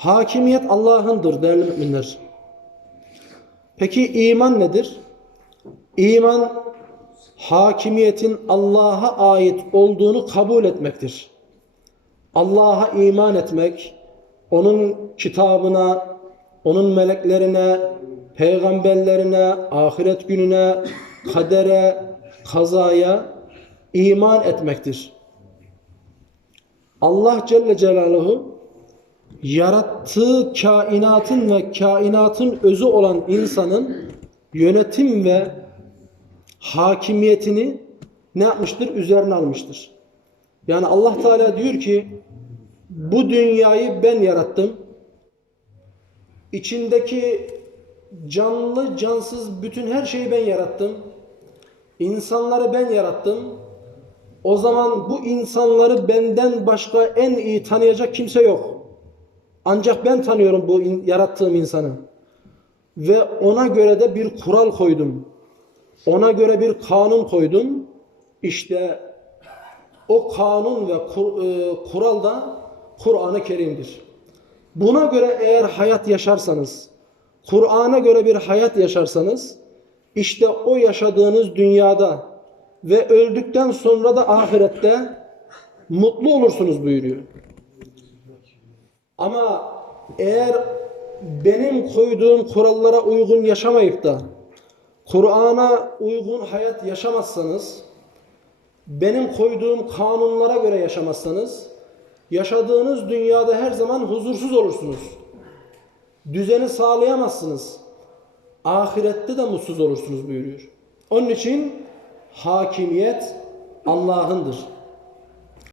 Hakimiyet Allah'ındır değerli müminler. Peki iman nedir? İman hakimiyetin Allah'a ait olduğunu kabul etmektir. Allah'a iman etmek, onun kitabına, onun meleklerine, peygamberlerine, ahiret gününe, kadere, kazaya iman etmektir. Allah Celle Celaluhu yarattığı kainatın ve kainatın özü olan insanın yönetim ve hakimiyetini ne yapmıştır? Üzerine almıştır. Yani Allah Teala diyor ki bu dünyayı ben yarattım. İçindeki canlı cansız bütün her şeyi ben yarattım. İnsanları ben yarattım. O zaman bu insanları benden başka en iyi tanıyacak kimse yok. Ancak ben tanıyorum bu in- yarattığım insanı. Ve ona göre de bir kural koydum. Ona göre bir kanun koydum. İşte o kanun ve kur- e, kural da Kur'an-ı Kerim'dir. Buna göre eğer hayat yaşarsanız, Kur'an'a göre bir hayat yaşarsanız, işte o yaşadığınız dünyada ve öldükten sonra da ahirette mutlu olursunuz buyuruyor. Ama eğer benim koyduğum kurallara uygun yaşamayıp da Kur'an'a uygun hayat yaşamazsanız, benim koyduğum kanunlara göre yaşamazsanız, yaşadığınız dünyada her zaman huzursuz olursunuz. Düzeni sağlayamazsınız. Ahirette de mutsuz olursunuz buyuruyor. Onun için hakimiyet Allah'ındır.